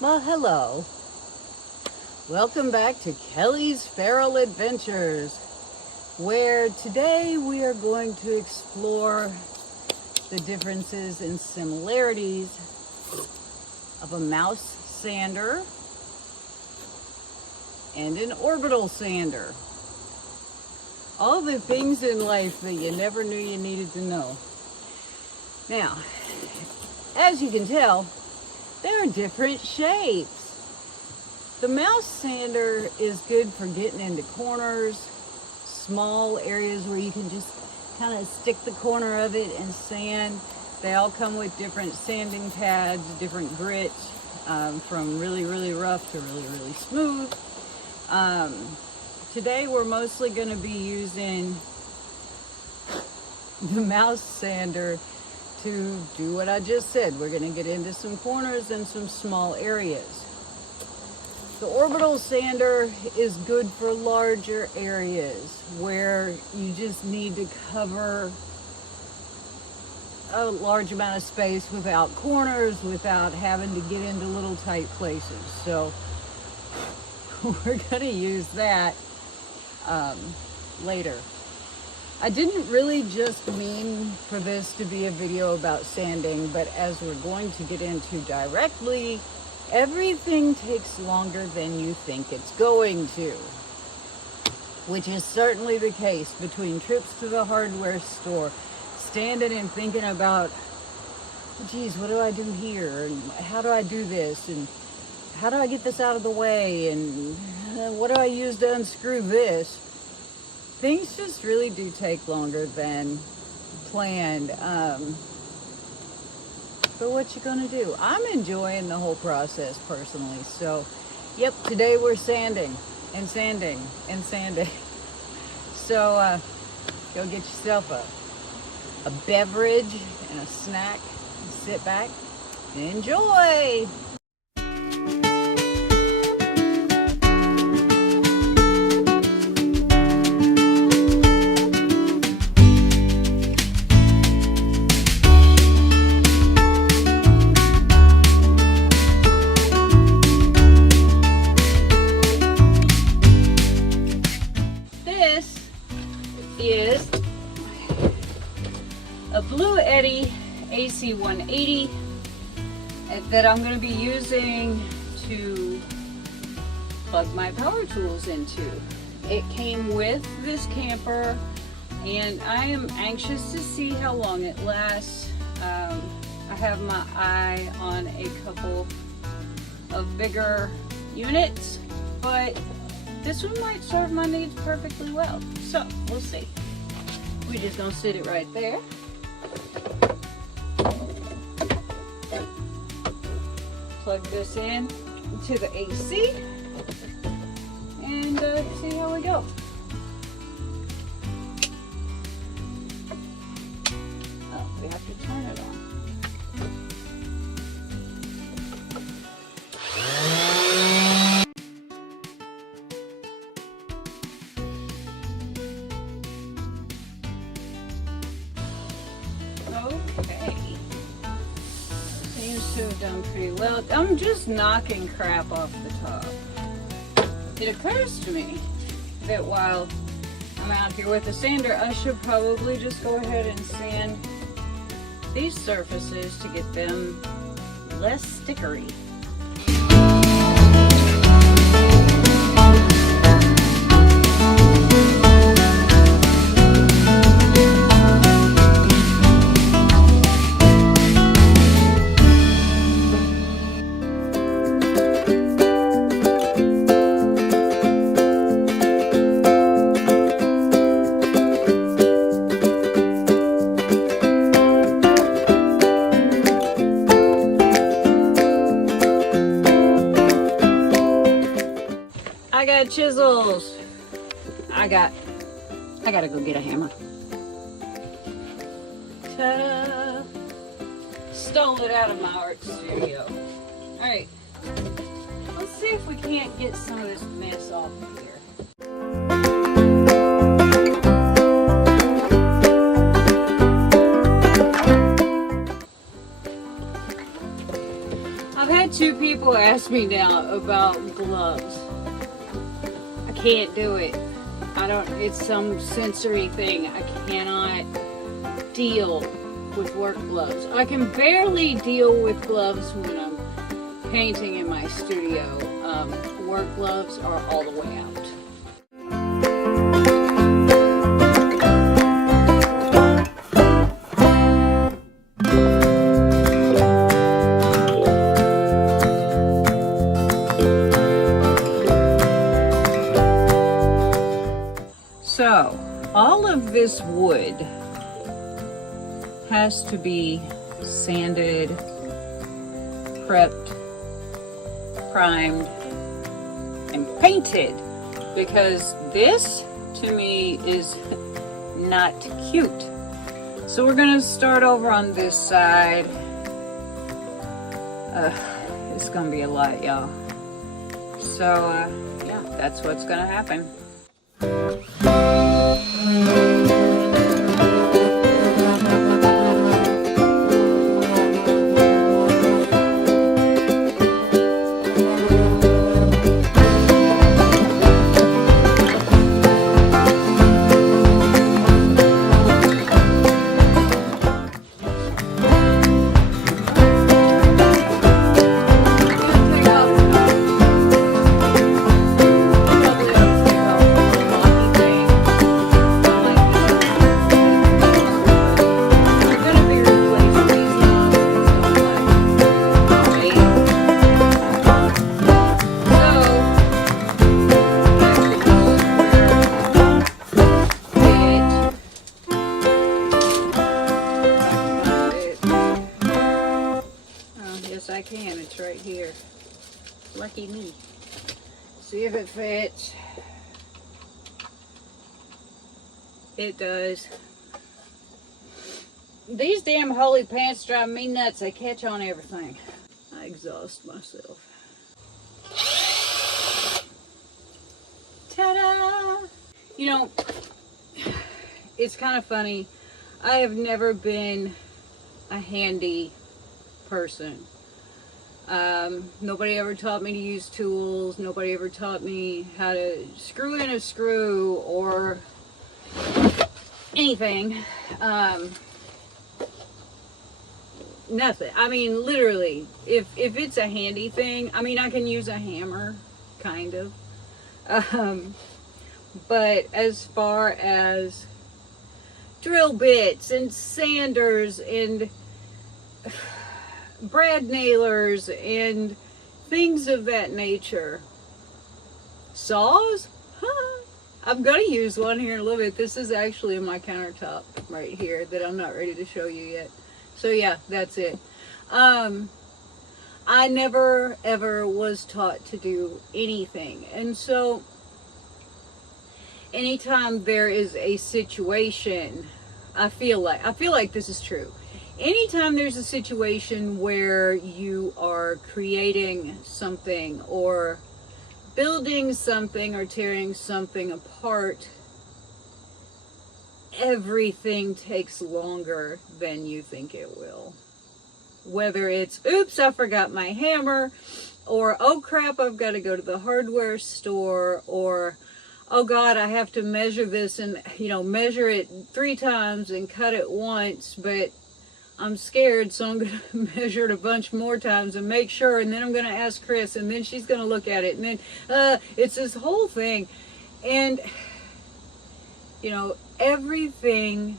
Well, hello. Welcome back to Kelly's Feral Adventures, where today we are going to explore the differences and similarities of a mouse sander and an orbital sander. All the things in life that you never knew you needed to know. Now, as you can tell, there are different shapes. The mouse sander is good for getting into corners, small areas where you can just kind of stick the corner of it and sand. They all come with different sanding pads, different grits, from really, really rough to really, really smooth. Today we're mostly going to be using the mouse sander to do what I just said. We're going to get into some corners and some small areas. The orbital sander is good for larger areas where you just need to cover a large amount of space without corners, without having to get into little tight places. So we're going to use that later. I didn't really just mean for this to be a video about sanding, but as we're going to get into directly, everything takes longer than you think it's going to, which is certainly the case between trips to the hardware store, standing and thinking about, geez, what do I do here? And how do I do this? And how do I get this out of the way? And what do I use to unscrew this? Things just really do take longer than planned. But what you gonna do? I'm enjoying the whole process personally. So, yep, today we're sanding and sanding and sanding. So, go get yourself a beverage and a snack. Sit back and enjoy. Is a Bluetti AC 180 that I'm going to be using to plug my power tools into. It came with this camper and I am anxious to see how long it lasts. I have my eye on a couple of bigger units, but this one might serve my needs perfectly well. So, we'll see. We're just gonna sit it right there. Plug this in to the AC and see how we go. Oh, we have to turn it on. Okay, seems to have done pretty well. I'm just knocking crap off the top. It occurs to me that while I'm out here with the sander, I should probably just go ahead and sand these surfaces to get them less stickery. I got chisels. I gotta go get a hammer. Ta-da! Stole it out of my art studio. All right, let's see if we can't get some of this mess off of here. two people ask me now about gloves. I can't do it. It's some sensory thing. I cannot deal with work gloves. I can barely deal with gloves when I'm painting in my studio. Work gloves are all the way out. So, all of this wood has to be sanded, prepped, primed, and painted, because this, to me, is not cute. So we're gonna start over on this side. It's gonna be a lot, y'all. So, yeah, that's what's gonna happen. I can. It's right here. Lucky me. See if it fits. It does. These damn holy pants drive me nuts. They catch on everything. I exhaust myself. Ta-da! You know, it's kind of funny. I have never been a handy person. Nobody ever taught me to use tools. Nobody ever taught me how to screw in a screw or anything. Nothing. I mean, literally, if it's a handy thing, I mean, I can use a hammer, kind of. But as far as drill bits and sanders and brad nailers and things of that nature. Saws? Huh. I'm going to use one here in a little bit. This is actually in my countertop right here that I'm not ready to show you yet. So yeah, that's it. I never ever was taught to do anything. And so anytime there is a situation, I feel like this is true. Anytime there's a situation where you are creating something or building something or tearing something apart, everything takes longer than you think it will. Whether it's, oops, I forgot my hammer, or, oh crap, I've got to go to the hardware store, or, oh God, I have to measure this and, measure it 3 times and cut it once, but I'm scared, so I'm going to measure it a bunch more times and make sure, and then I'm going to ask Chris, and then she's going to look at it, and then it's this whole thing. And, everything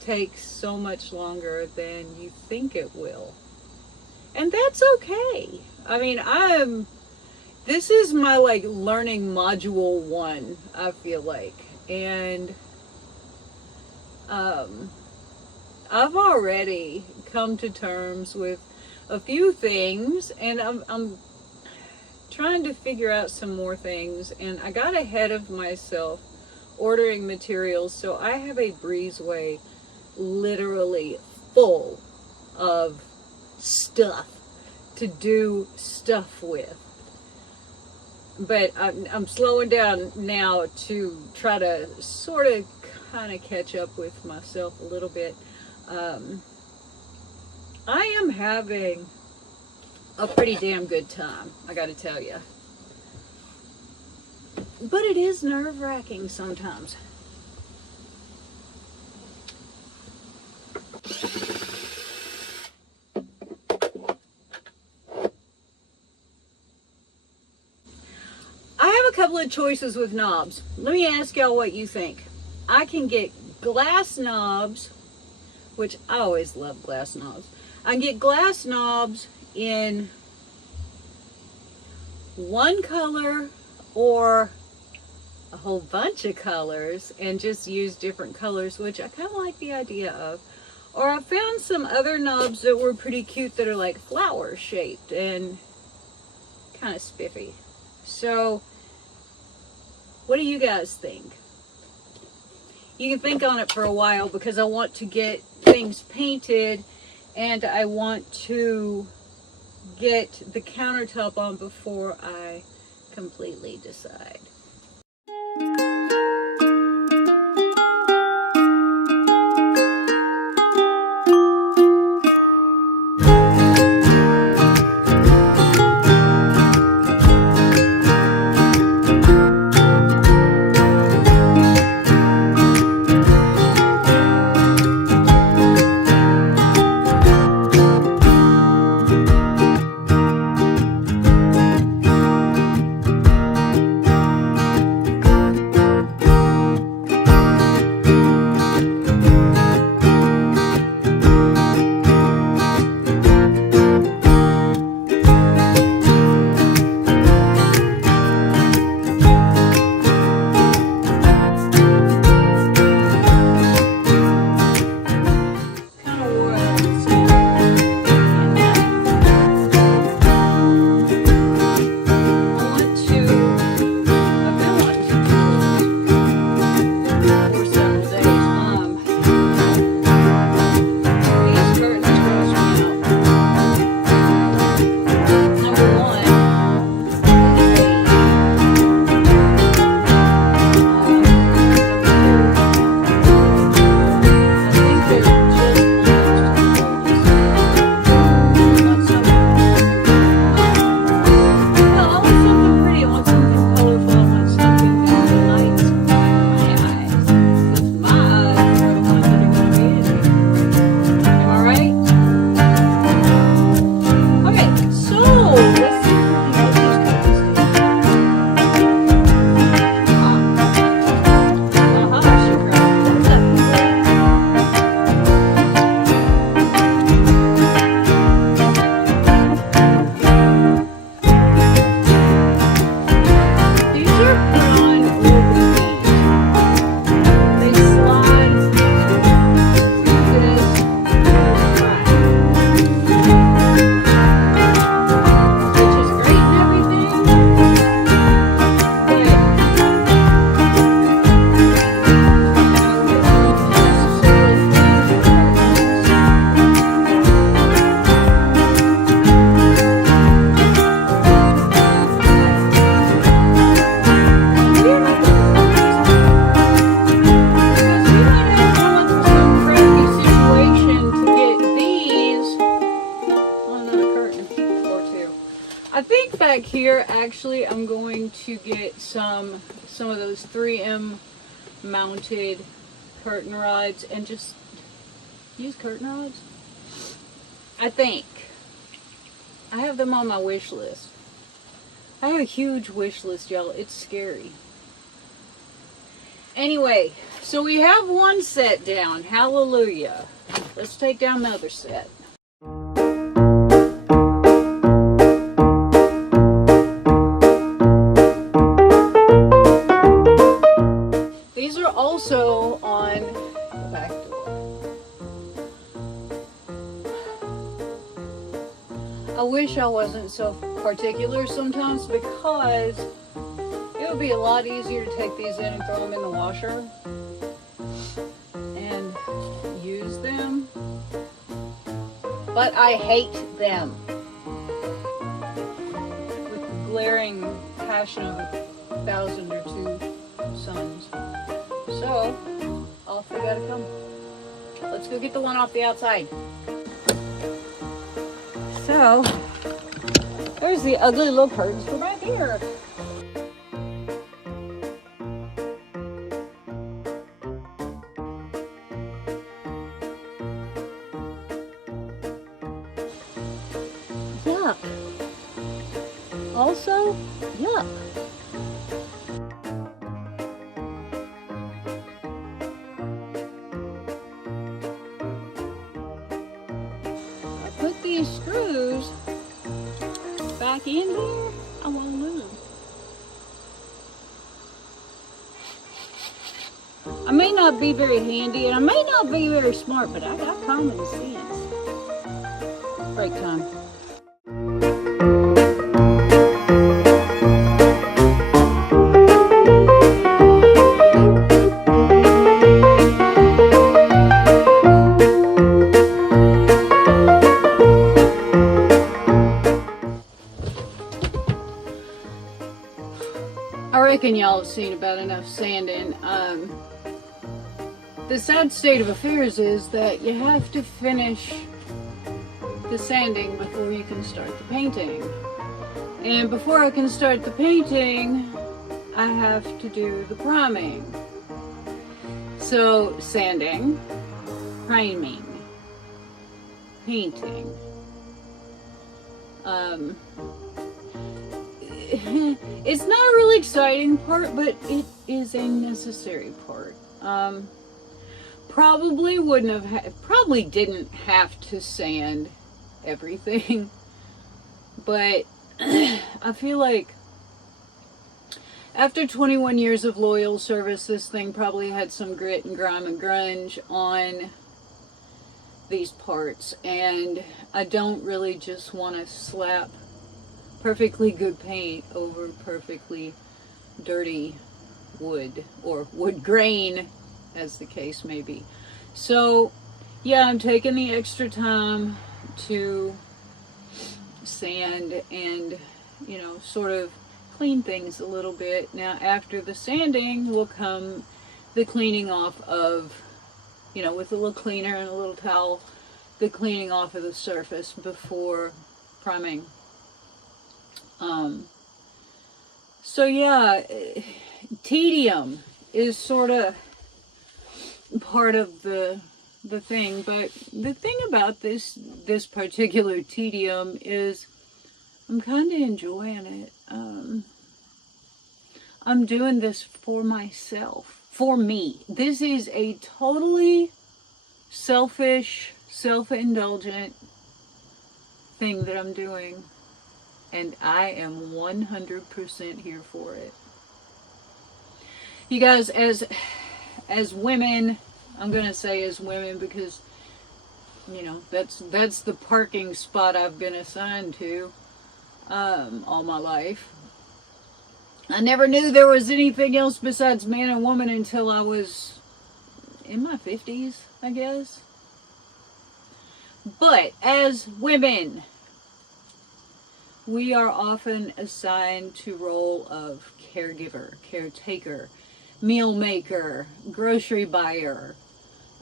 takes so much longer than you think it will. And that's okay. I mean, this is my, learning module 1, I feel like. And, I've already come to terms with a few things, and I'm trying to figure out some more things, and I got ahead of myself ordering materials, so I have a breezeway literally full of stuff to do stuff with. But I'm slowing down now to try to sort of kind of catch up with myself a little bit. I am having a pretty damn good time, I gotta tell you. But it is nerve-wracking sometimes. I have a couple of choices with knobs. Let me ask y'all what you think. I can get glass knobs, which I always love glass knobs. I can get glass knobs in one color or a whole bunch of colors and just use different colors, which I kind of like the idea of. Or I found some other knobs that were pretty cute that are like flower shaped and kind of spiffy. So what do you guys think? You can think on it for a while because I want to get things painted and I want to get the countertop on before I completely decide. Back here, actually, I'm going to get some of those 3M mounted curtain rods and just use curtain rods. I think I have them on my wish list. I have a huge wish list, y'all. It's scary. Anyway, so we have one set down. Hallelujah. Let's take down the other set. These are also on the back door. I wish I wasn't so particular sometimes because it would be a lot easier to take these in and throw them in the washer and use them. But I hate them with the glaring passion of 1,000 or 2 suns. So, off we gotta come. Let's go get the one off the outside. So, There's the ugly little curtains for back here. Yuck. Also, yuck. I put these screws back in here, I won't move. I may not be very handy and I may not be very smart, but I got common sense. Break time. I reckon y'all have seen about enough sanding. The sad state of affairs is that you have to finish the sanding before you can start the painting. And before I can start the painting, I have to do the priming. So, sanding, priming, painting. It's not a really exciting part, but it is a necessary part. Probably didn't have to sand everything, but I feel like after 21 years of loyal service, this thing probably had some grit and grime and grunge on these parts, and I don't really just want to slap perfectly good paint over perfectly dirty wood, or wood grain, as the case may be. So yeah, I'm taking the extra time to sand and, you know, sort of clean things a little bit. Now after the sanding will come the cleaning off of, you know, with a little cleaner and a little towel, the cleaning off of the surface before priming. So yeah, tedium is sort of part of the thing, but the thing about this particular tedium is I'm kind of enjoying it. I'm doing this for myself, for me. This is a totally selfish, self-indulgent thing that I'm doing, and I am 100% here for it. You guys, as women, I'm gonna say as women because, you know, that's the parking spot I've been assigned to all my life. I never knew there was anything else besides man and woman until I was in my 50s, I guess. But as women, we are often assigned to role of caregiver, caretaker, meal maker, grocery buyer,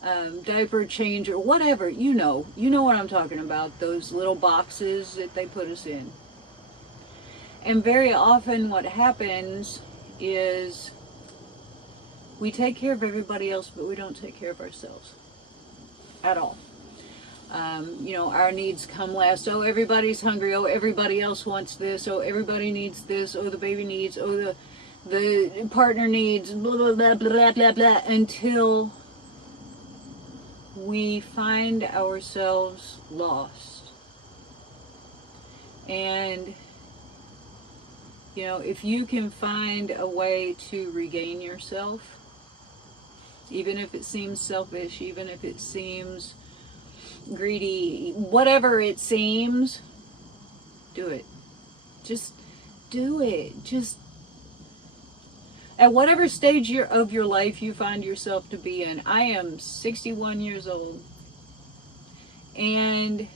diaper changer, whatever. You know what I'm talking about, those little boxes that they put us in. And very often what happens is we take care of everybody else, but we don't take care of ourselves at all. You know, our needs come last. Oh, everybody's hungry. Oh, everybody else wants this. Oh, everybody needs this. Oh, the baby needs. Oh, the partner needs. Blah, blah, blah, blah, blah, blah, until we find ourselves lost. And, you know, if you can find a way to regain yourself, even if it seems selfish, even if it seems greedy, whatever it seems, do it. Just do it. Just at whatever stage of your life you find yourself to be in. I am 61 years old, and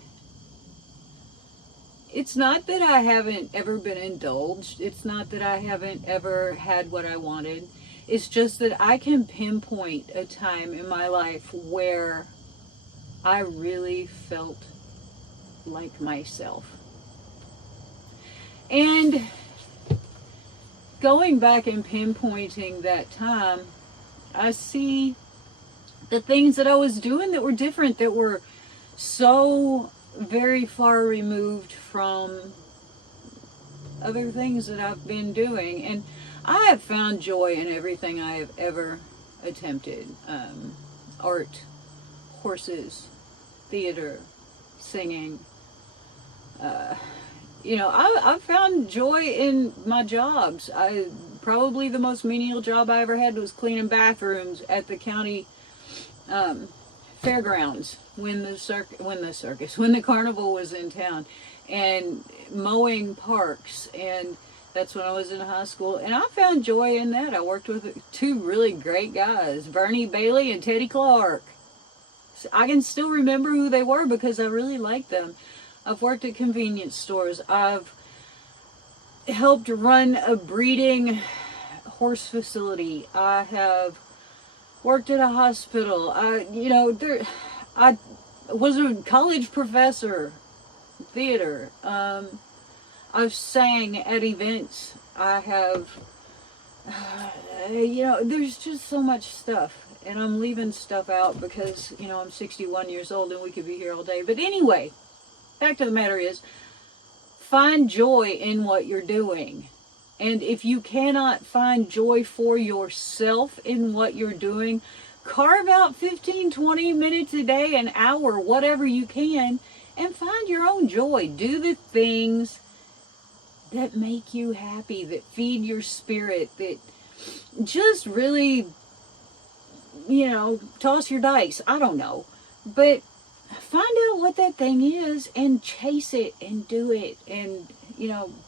it's not that I haven't ever been indulged. It's not that I haven't ever had what I wanted. It's just that I can pinpoint a time in my life where I really felt like myself. And going back and pinpointing that time, I see the things that I was doing that were different, that were so very far removed from other things that I've been doing. And I have found joy in everything I have ever attempted. Art, horses, theater, singing. I've found joy in my jobs. Probably the most menial job I ever had was cleaning bathrooms at the county fairgrounds when the carnival was in town, and mowing parks. And that's when I was in high school, and I found joy in that. I worked with two really great guys, Bernie Bailey and Teddy Clark. I can still remember who they were because I really liked them. I've worked at convenience stores. I've helped run a breeding horse facility. I have worked at a hospital. I was a college professor, theater. I've sang at events. I have, there's just so much stuff. And I'm leaving stuff out because, I'm 61 years old and we could be here all day. But anyway, fact of the matter is, find joy in what you're doing. And if you cannot find joy for yourself in what you're doing, carve out 15, 20 minutes a day, an hour, whatever you can, and find your own joy. Do the things that make you happy, that feed your spirit, that just really, toss your dice. I don't know. But find out what that thing is and chase it and do it and,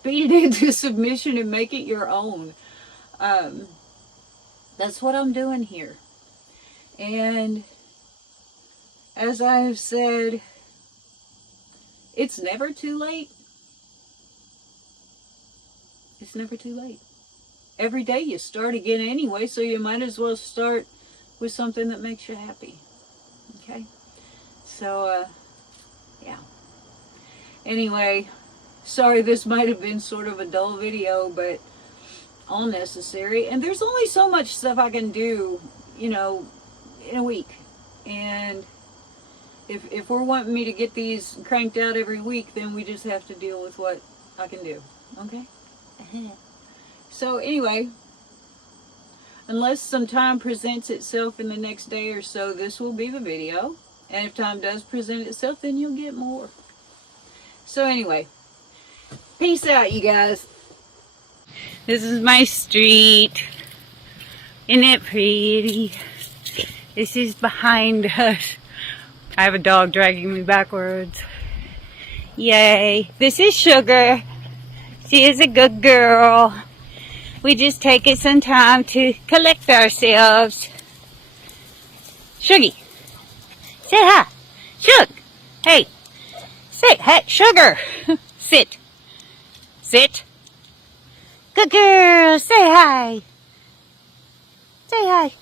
beat it into submission and make it your own. That's what I'm doing here. And as I have said, it's never too late. It's never too late. Every day you start again anyway, so you might as well start with something that makes you happy. Okay? So, yeah. Anyway, sorry this might have been sort of a dull video, but all necessary. And there's only so much stuff I can do, in a week. And if we're wanting me to get these cranked out every week, then we just have to deal with what I can do. Okay? So anyway, unless some time presents itself in the next day or so, this will be the video. And if time does present itself, then you'll get more. So anyway, peace out, you guys. This is my street. Isn't it pretty? This is behind us. I have a dog dragging me backwards. Yay. This is Sugar. She is a good girl. We just take it some time to collect ourselves. Shuggy. Say hi. Shug. Hey. Say hi. Sugar. Sit. Sit. Good girl. Say hi. Say hi.